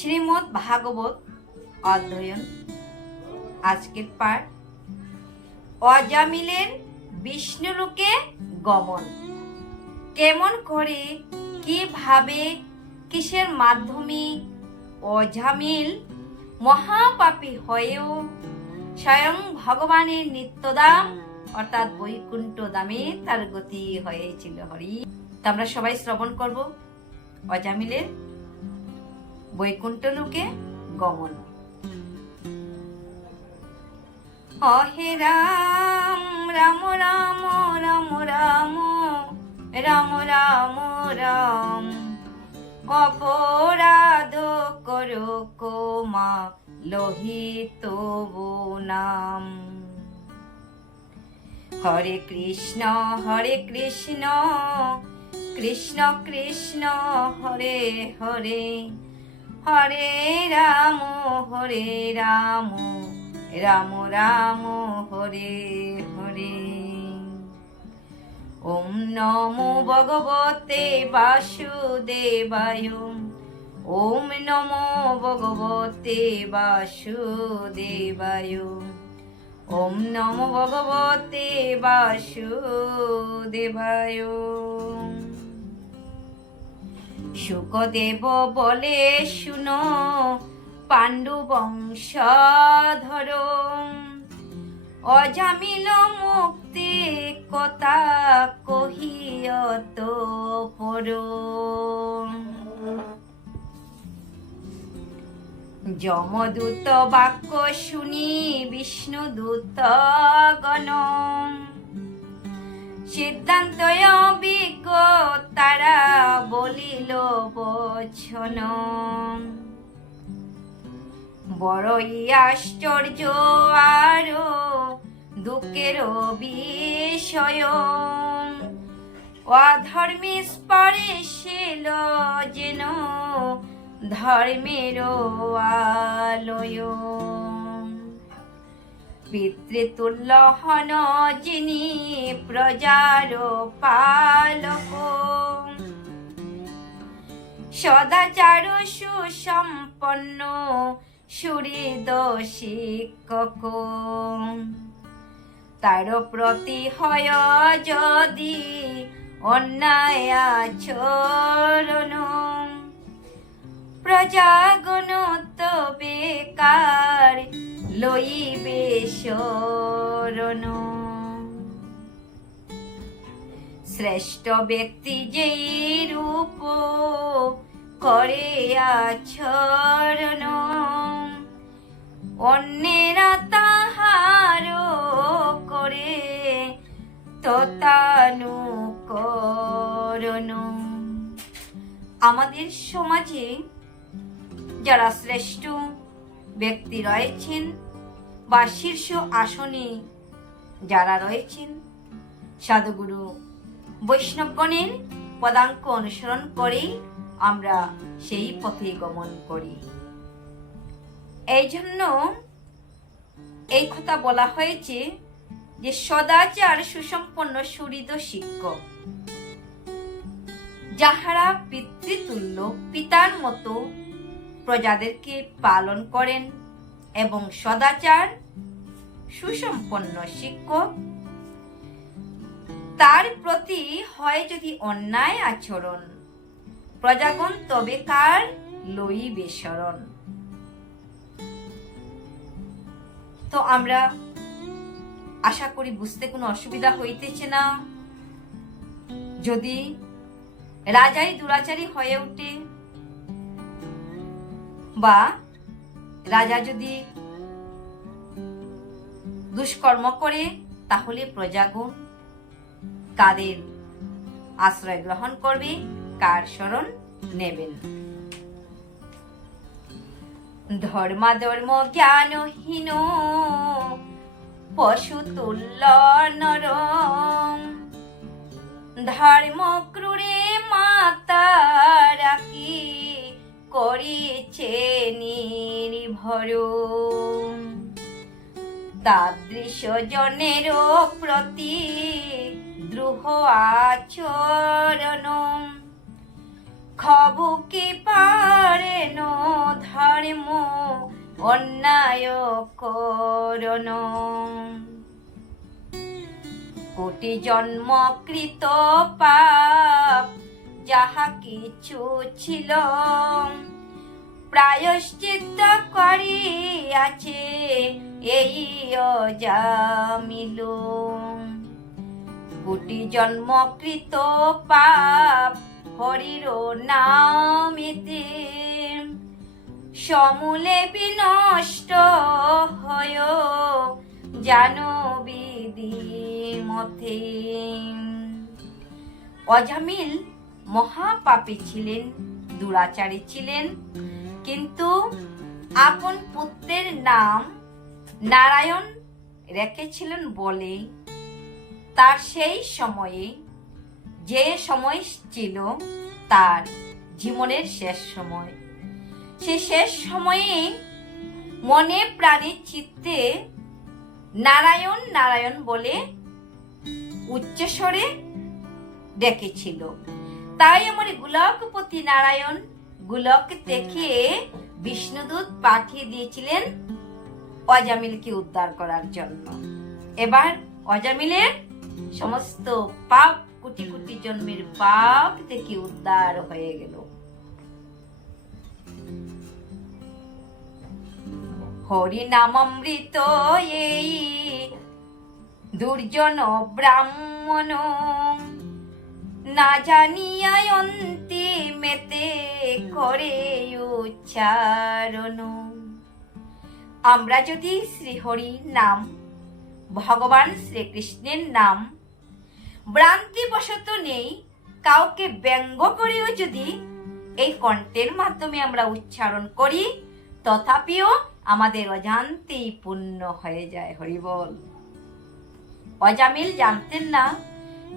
শ্রীমদ্ ভাগবত অধ্যয়ন। আজকের পাঠ অজামিলের বিষ্ণুলোকে গমন। কেমন করে, কিভাবে, কিসের মাধ্যমে অজামিল মহাপাপী হয়েও স্বয়ং ভগবানের নিত্যধাম অর্থাৎ বৈকুণ্ঠ ধামে তার গতি হয়েছিল। হরি, আমরা সবাই শ্রবণ করব অজামিলের বৈকুণ্ঠ লোকে গমন। হে রাম রাম রাম রাম রাম রাম রাম রাম, অপরাধ করো কোমা লোহিত নাম। হরে কৃষ্ণ কৃষ্ণ কৃষ্ণ হরে হরে, হরে রাম রাম রাম হরে হরে। ওম নমো ভগবতে বাসুদেবায়, ওম নমো ভগবতে বাসুদেবায়, ওম নমো ভগবতে বাসুদেবায়। শুকদেব বলে শুনো পাণ্ডু বংশধর, অজামিল মুক্তি কথা কহিয়ত পর। যমদূত বাক্য শুনি বিষ্ণুদূত গণ, সিদ্ধান্ত অভিজ্ঞ তারা বলিল বচন। বড়ই আশ্চর্য আরো দুঃখের বিষয়, অধর্মী স্পর্শিল যেন ধর্মের আলয়। পিতৃতুল্য হন যিনি প্রজার পালক, সদাচার সুসম্পন্ন সুহৃদ শিক্ষক। তার প্রতি হয় যদি অন্যায় আচরণ, প্রজাগণ তবে কার লইবে শরণ। শ্রেষ্ঠ ব্যক্তি যেই রূপ করে আচরণ, অন্যেরা তাহার করে ততানুকরণ। আমাদের সমাজে যারা শ্রেষ্ঠ ব্যক্তি রয়েছেন বা শীর্ষ আসনে যারা রয়েছেন, সাধুগুরু বৈষ্ণবগণের পদাঙ্ক অনুসরণ করে আমরা সেই পথে গমন করি। এই জন্য এই কথা বলা হয়েছে যে সদাচার সুসম্পন্ন সুহৃদ শিক্ষক, যাহারা পিতৃতুল্য পিতার মতো প্রজাদেরকে পালন করেন এবং সদাচার সুসম্পন্ন শিক্ষক, তার প্রতি হয় যদি অন্যায় আচরণ, প্রজাগণ তবে কার লইবে শরণ। তো আমরা আশা করি বুঝতে কোনো অসুবিধা হইতেছে না। যদি রাজাই দুরাচারী হয়ে ওঠে বা রাজা যদি দুষ্কর্ম করে, তাহলে প্রজাগণ কাদের আশ্রয় গ্রহণ করবে, কার শরণ নেবেন। ধর্মাধর্ম জ্ঞানহীন পশু তুল্য নর, ধর্ম ক্রূরে মাতা রাখি করিছে নির্ভর। তাদৃশ জনের প্রতি দ্রোহ আচরণ, খবুকি পারে ন অন্যায় করণ। কোটি জন্মকৃত পাপ যাহা কিছু ছিল, প্রায়শ্চিত্ত করিয়াছে এই অজামিল। কোটি জন্মকৃত পাপ হরির নামেতে, সমূলে বিনষ্ট হয় জানো বিধি মতে। অজামিল মহাপাপী ছিলেন, দুরাচারী ছিলেন, কিন্তু আপন পুত্রের নাম নারায়ণ রেখেছিলেন বলে তার সেই সময়ে, যে সময় ছিল তার জীবনের শেষ সময়, সে শেষ সময়ে মনে প্রাণে চিত্তে নারায়ণ নারায়ণ বলে উচ্চস্বরে ডেকেছিল। তাই আমার গোলকপতি নারায়ণ গোলক থেকে বিষ্ণুদূত পাঠিয়ে দিয়েছিলেন অজামিলকে উদ্ধার করার জন্য। এবার অজামিলের সমস্ত পাপ, কোটি কোটি জন্মের পাপ থেকে উদ্ধার হয়ে গেল। হরি নামামৃত এই দুর্জন ব্রাহ্মণ, না জানিয়া অন্তিমেতে করে উচ্চারণ। আমরা যদি শ্রীহরি নাম, ভগবান শ্রীকৃষ্ণের নাম ভ্রান্তিবশত নেই, কাউকে ব্যঙ্গ করেও যদি এই কণ্ঠের মাধ্যমে আমরা উচ্চারণ করি, তথাপিও আমাদের অজান্তেই পুণ্য হয়ে যায়। হরি বল। অজামিল জানতেন না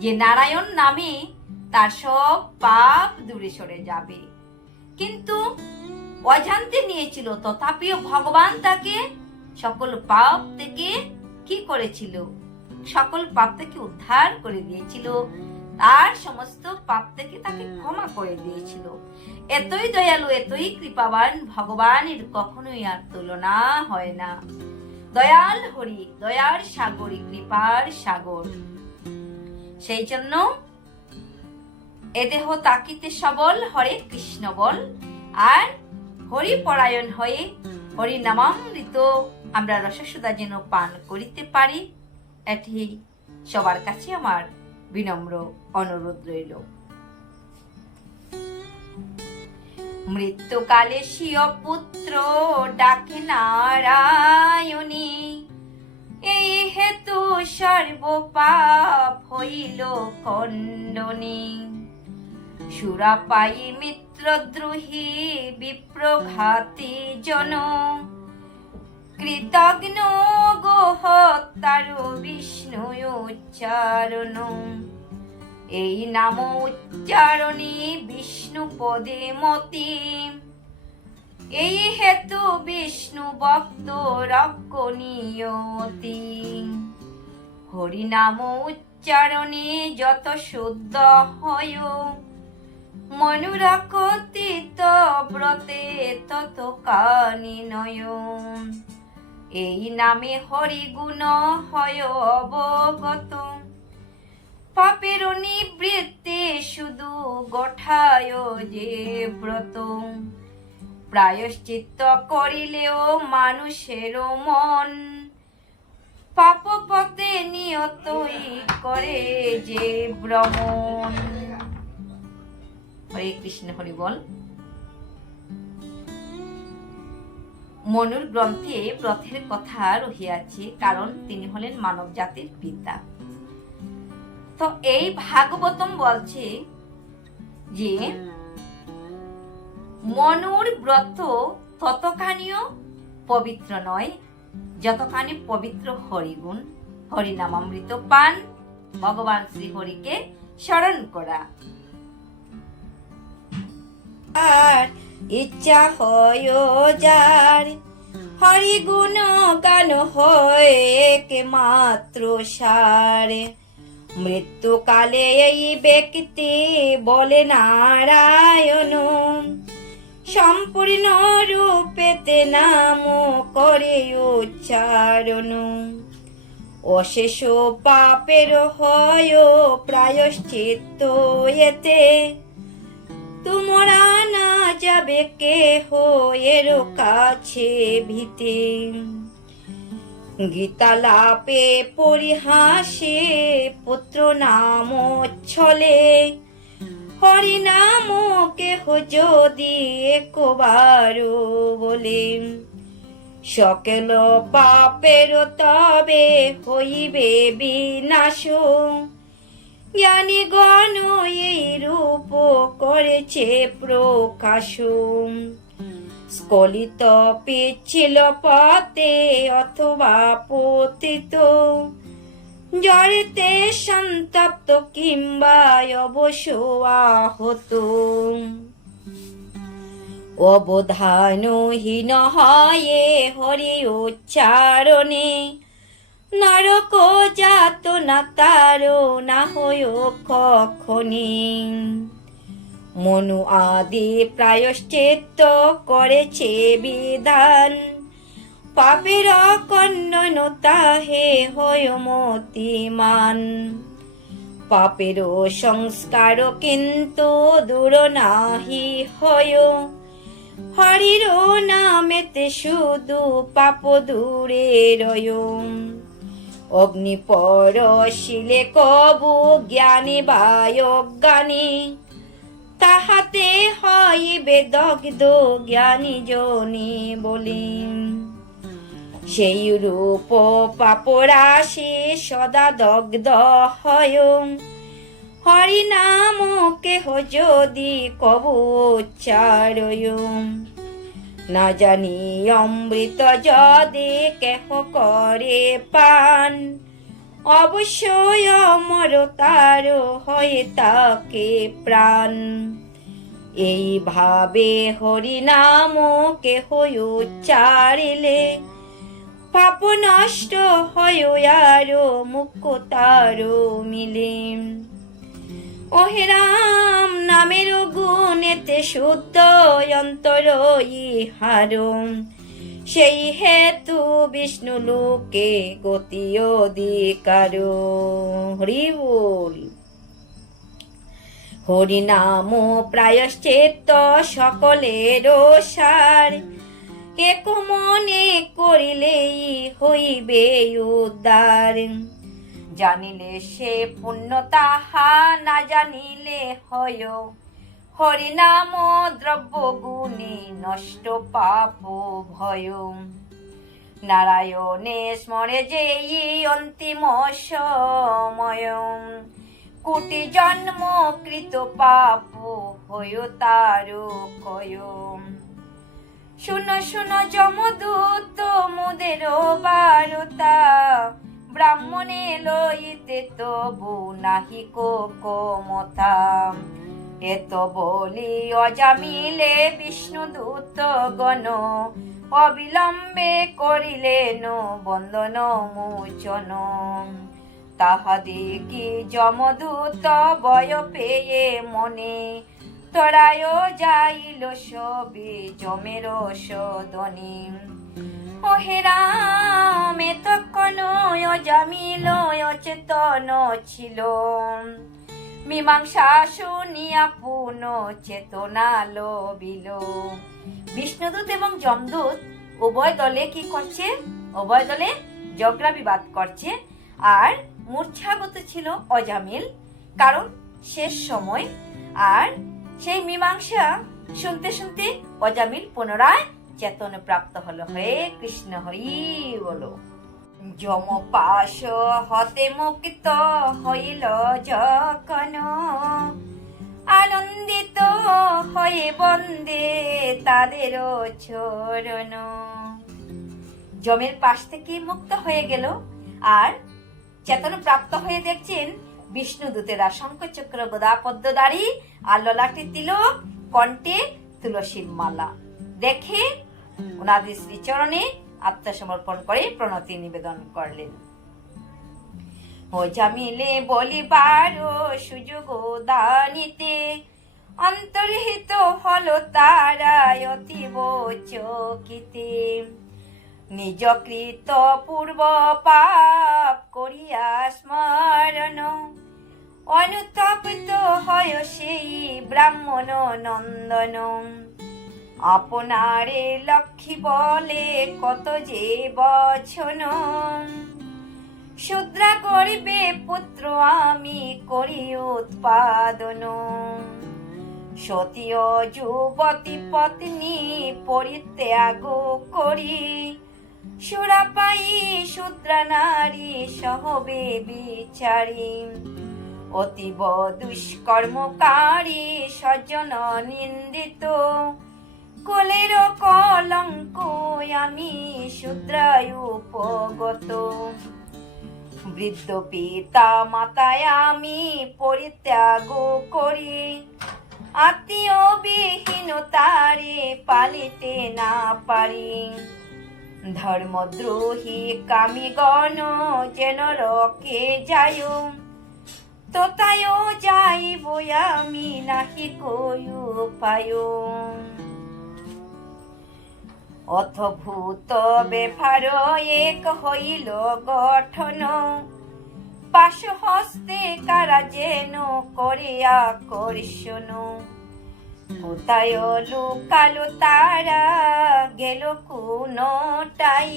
যে নারায়ণ নামে তার সব পাপ দূরে সরে যাবে, কিন্তু অজান্তে নিয়েছিল, তথাপিও ভগবান তাকে সকল পাপ থেকে কি করেছিল? সকল পাপ থেকে উদ্ধার করে দিয়েছিল, তার সমস্ত পাপ থেকে তাকে ক্ষমা করে দিয়েছিল। এতই দয়ালু, এতই কৃপাবান ভগবানের কখনোই আর তুলনা হয় না। দয়াল হরি, দয়ার সাগরী, কৃপার সাগর। সেই জন্য এ দেহ তাকিতে সবল, হরে কৃষ্ণ বল। আর হরি পরায়ণ হয়ে হরি নামামৃত আমরা রসসুধা যেন পান করিতে পারি, এটি সবার কাছে আমার বিনম্র অনুরোধ রইল। মৃত্যুকালে স্বীয় পুত্র ডাকে নারায়ণী, এই হেতু সর্বপাপ হইল খণ্ডনী। সুরাপায়ী মিত্রদ্রোহী বিপ্রঘাতী জন, কৃতজ্ঞ গোহত্যার বিষ্ণু উচ্চারণ। এই নাম উচ্চারণী বিষ্ণু পদে মতি, এই হেতু বিষ্ণু ভক্ত রক্ষণীয়তি। হরি নাম উচ্চারণে যত শুদ্ধ হয়, মনুরাকতিত ব্রতে তত কানি নয়। এই নামে হরি গুণ হয় অবগত, পাপের নিবৃত্তি শুধু গঠায় যে ব্রত। প্রায়শ্চিত্ত করিলেও মানুষের মন, পাপ পথে নিয়তই করে যে ভ্রমণ। হরে কৃষ্ণ, হরি বল। মনুর গ্রন্থে ব্রতের কথা রহিয়াছে, কারণ তিনি হলেন মানব জাতির পিতা। তো এই ভাগবতম বলছে যে মনুর ব্রত ততখানিও পবিত্র নয় যতখানি পবিত্র হরিগুণ, হরিনামামৃত পান, ভগবান শ্রী হরিকে স্মরণ করা। আর ইচ্ছা হয় যার, হরিগুণ গান হয় মাত্র সার। মৃত্যুকালে এই ব্যক্তি বলে নারায়ণ, সম্পূর্ণ রূপেতে নাম করে উচ্চারণ, অশেষ পাপের হয় প্রায়শ্চিত্ত এতে, তোমরা না যাবে কেহ এর কাছে ভীতে। গীতা লাপে পরিহাসে পুত্র নাম ছলে, হরি নাম কেহ যদি একবার বলে, সকল পাপের তবে হইবে বিনাশ, জ্ঞানী গণ এই রূপ করেছে প্রকাশ। স্খলিত পিচ্ছিল পথে অথবা পতিত, জড়েতে সন্তপ্ত কিংবা অবশ্য আহত, অবধানহীন হয়ে হরি উচ্চারণে, নরক যাতনা তার না হয় কখনি। মনু আদি প্রায়শ্চিত্ত করেছে বিধান, পাপের কন্যন তাহে হয় মতিমান। পাপের সংস্কার কিন্তু দূর নাহি হয়, হরির নামেতে শুধু পাপ দূরে রয়। অগ্নি পরশিলে কবু জ্ঞানী বা অজ্ঞানী, তাহাতে হইবে দগ্ধ জ্ঞানী জনি বলি। সেই রূপ পাপরাশি সদা দগ্ধ হয়, হরি নাম কেহ যদি কবু উচ্চারয়। না জানি অমৃত যদি কেহ করে পান, অবশ্যই অমর তার হয় তাকে প্রাণ। এইভাবে হরি নাম কেহ উচ্চারিলে, পাপ নষ্ট হয় আর মুক্ত তার মিলে। ওহে রাম নামের গুণেতে শুদ্ধ অন্তর ইহার, সেই হেতু বিষ্ণু লোকে গতি অধিকার। হরি বল। হরি নাম প্রায়শ্চিত্ত সকলের সার, এক মনে করিলেই হইবে উদ্ধার। জানিলে সে পুণ্য তাহা, না জানিলে হয় হরি নাম দ্রব্য গুণী নষ্ট পাপ ভয়। নারায়ণে স্মরে যেই অন্তিম সময়, কোটি জন্ম কৃত পাপ হয় তার ক্ষয়। শুনো শুনো যমদূত মোদের বারতা, ব্রাহ্মণে লইতে তবু নাহি ক্ষমতা। এত বলি অজামিলে বিষ্ণুদূত গণ, অবিলম্বে করিলেন বন্দন মোচন। তাহা দেখি যমদূত ভয় পেয়ে মনে, তরায় যাইল সবে যমের সদনে। ওহে রাম তখন অজামিল অচেতন ছিল, মীমাংসা শুনিয়া পুনঃ চেতনা লবিল। বিষ্ণুদূত এবং যমদূত উভয় দলে কি করছে? উভয় দলে ঝগড়া বিবাদ করছে। আর মূর্ছাগত ছিল অজামিল, কারণ শেষ সময়। আর সেই মীমাংসা শুনতে শুনতে অজামিল পুনরায় চেতন প্রাপ্ত হলো। হয়ে কৃষ্ণ হরি বলো। যম পাশ হতে মুক্ত হইল যখন, আনন্দিত হয়ে বন্দে তাদের চরণ। যমের পাশ থেকে মুক্ত হয়ে গেল, আর চেতন প্রাপ্ত হয়ে দেখছেন বিষ্ণুদূতেরা শঙ্খচক্র গদা পদ্মধারী, আর ললাটে তিলক, কণ্ঠে তুলসীর মালা দেখে ওনাদের শ্রীচরণে আত্মসমর্পণ করে প্রণতি নিবেদন করলেন। অজামিলে বলিবার সুযোগ দানিতে, অন্তর্হিত হলো তারাই অতীব চকিতে, নিজকৃত পূর্ব পাপ করিয়া স্মরণ, অনুতপ্ত হয় সেই ব্রাহ্মণ নন্দন। আপনারে লক্ষ্মী বলে কত যে বচন, শূদ্রা গরিবে পুত্র আমি করি উৎপাদন। সতীয় যুবতী পত্নী পরিত্যাগ করি, সুরাপায়ী শূদ্রা নারী সহবে বিচারী। অতীব দুষ্কর্মকারী সজ্জন নিন্দিত, কোলের কলঙ্ক আমি শূদ্রায় উপগত। বৃদ্ধ পিতা মাতায় আমি পরিত্যাগ করি, আত্মীয় বিহীন তারে পালিতে না পারি। ধর্মদ্রোহী কামিগণ যেন রকে যায়, তোতায় যাইব আমি নাহি কই উপায়। অথভূত বেফার এক হইল গঠন, পাশ হস্তে কারা যেন করে আকর্ষণ। কোথায় লুকালো তারা গেল কোনটাই,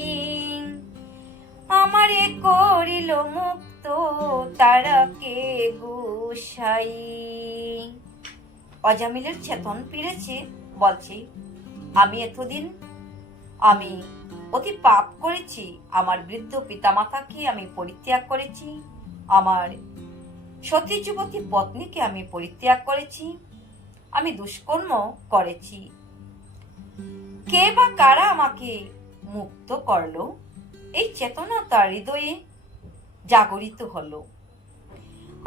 আমারে করিল মুক্ত তারা কে গোসাই। অজামিলের চেতন ফিরেছে, বলছি আমি এতদিন আমি অতি পাপ করেছি, আমার বৃদ্ধ পিতামাতাকে আমি পরিত্যাগ করেছি, আমার সতী যুবতী পত্নীকে আমি পরিত্যাগ করেছি, আমি দুষ্কর্ম করেছি। কে বা কারা আমাকে মুক্ত করলো, এই চেতনা তার হৃদয়ে জাগরিত হলো।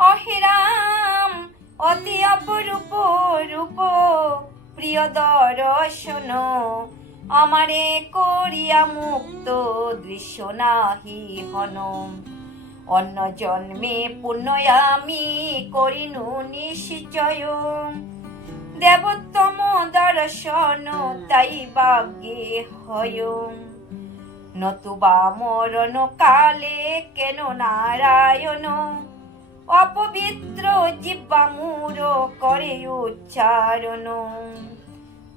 অহে রাম অতি অপরূপ রূপ প্রিয় দর্শন, আমারে করিয়া মুক্ত দৃশ্য নাহি হন। অন্য জন্মে পুণ্য আমি করিনু নিশ্চয়, দেবোত্তম দর্শন তাই ভাগ্যে হয়। নতুবা মরণ কালে কেন নারায়ণ, অপবিত্র জিহ্বা মূঢ় করে উচ্চারণ।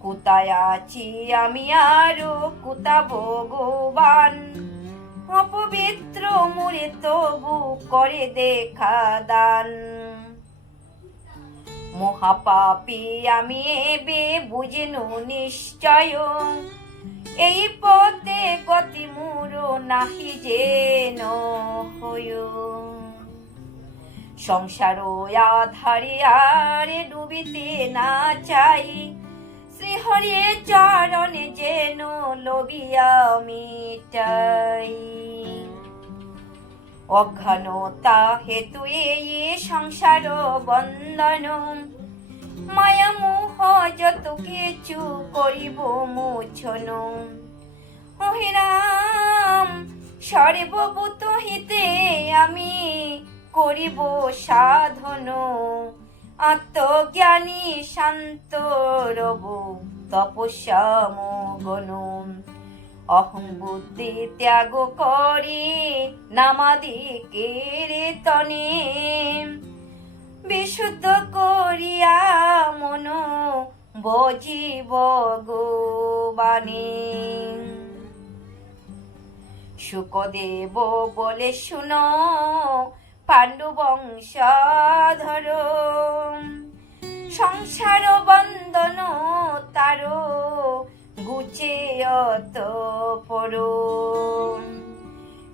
কোথায় আছি আমি আরো কোথা ভগবান, অপবিত্র মুরে তবু করে দেখা দান। মহাপাপী আমি এবে বুঝিনু নিশ্চয়, এই পথে গতি মূঢ় নাহি যেন হয়। সংসার আধারে আরে ডুবিতে না চাই, শ্রীহরি চরণে যেন লবিয়া মিটাই। অজ্ঞানতা হেতু এই সংসার বন্ধন, মায়া মোহ যত কিছু করিব মোচন। হে রাম সর্বভূত হিতে আমি করিব সাধন, আত্মজ্ঞানী শান্ত রব তপস্যা মগন। অহং বুদ্ধি ত্যাগ করি নামাদি কীর্তনে, বিশুদ্ধ করিয়া মন বজিব গোবাণী। শুকদেব বলে শুনো পাণ্ডু বংশধর, সংসার বন্দন তারো গুচে অতঃপর।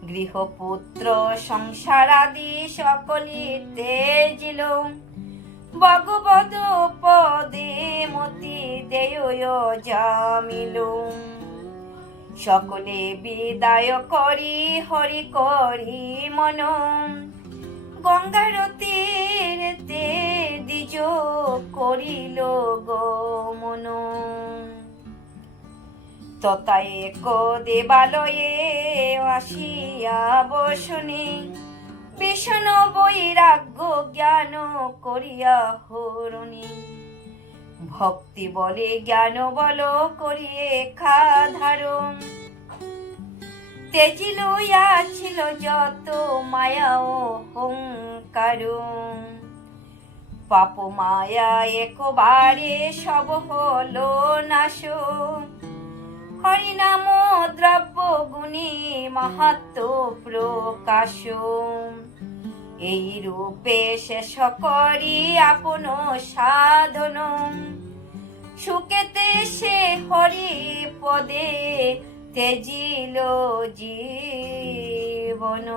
গৃহপুত্র সংসার আদি সকলি তেজিল, ভগবদ পদে মতি দেয় জামিল। সকলে বিদায় করি হরি করি মন, গঙ্গার তীরে দ্বিজ করিল গমন। তথা এক দেবালয়ে আসিয়া বসনে, বিষণ বৈরাগ্য জ্ঞান করিয়া হরণে। ভক্তি বলে জ্ঞান বল করিয়ে খা ধারণ। তেজি লইয়া ছিল যত মায়া ও অহংকার, পাপ মায়া একবারে সব হলো নাশ। হরিনাম দ্রব্য গুণী মাহাত্ম প্রকাশ, এই রূপে শেষ করি আপন সাধন। সুখেতে সে হরি পদে তেজিল জীবন।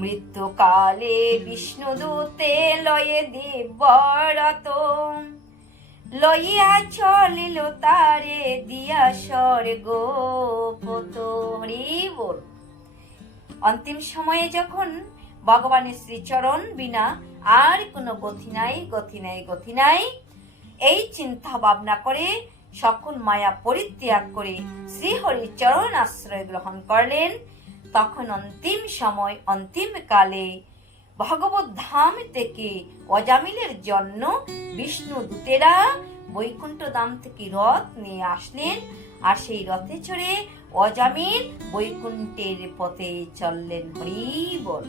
মৃত্যুকালে বিষ্ণুদূতে লয়ে দিব্যরত, লইয়া চলিল তারে দিয়া স্বর্গপত। হরি বল। অন্তিম সময়ে যখন ভগবানের শ্রীচরণ বিনা আর কোনো গতি নাই, গতি নাই, গতি নাই, এই চিন্তা ভাবনা করে সকল মায়া পরিত্যাগ করে শ্রীহরির চরণ আশ্রয় গ্রহণ করলেন, তখন অন্তিম সময়, অন্তিম কালে ভগবত ধাম থেকে অজামিলের জন্য বিষ্ণু দূতেরা বৈকুণ্ঠ ধাম থেকে রথ নিয়ে আসলেন, আর সেই রথে চড়ে অজামিল বৈকুণ্ঠের পথে চললেন। হরি বল।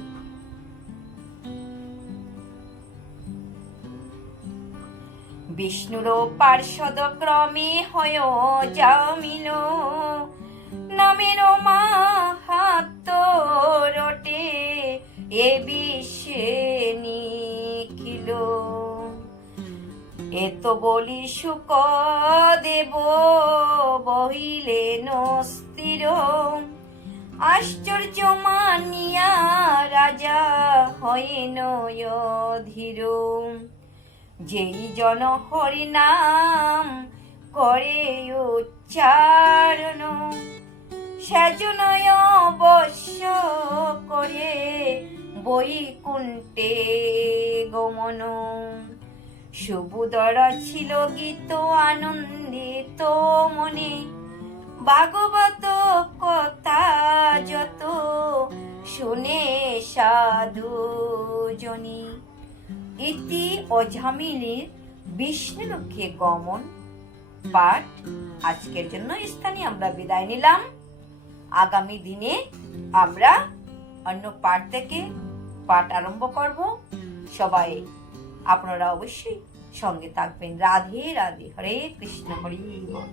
বিষ্ণুর পার্ষদ ক্রমে হয় অজামিল, নামের মাহাত্ম রটে এ বিশ্বে নিখিল। এত বলি শুকদেব বহিলেন স্থির, আশ্চর্য মানিয়া রাজা হইন অধীর। যেই জন হরি নাম করে উচ্চারণ, সেজন অবশ্য করে বৈকুণ্ঠে গমন। সুবুদর ছিল গীত আনন্দিত মনে, ভাগবত কথা যত শুনে সাধু জনি। ইতি অজামিলের বিষ্ণুলোকে গমন পাঠ আজকের জন্য স্থানে আমরা বিদায় নিলাম। আগামী দিনে আমরা অন্য পাঠ থেকে পাঠ আরম্ভ করব। সবাই আপনারা অবশ্যই সঙ্গে থাকবেন। রাধে রাধে। হরে কৃষ্ণ। হরি বল।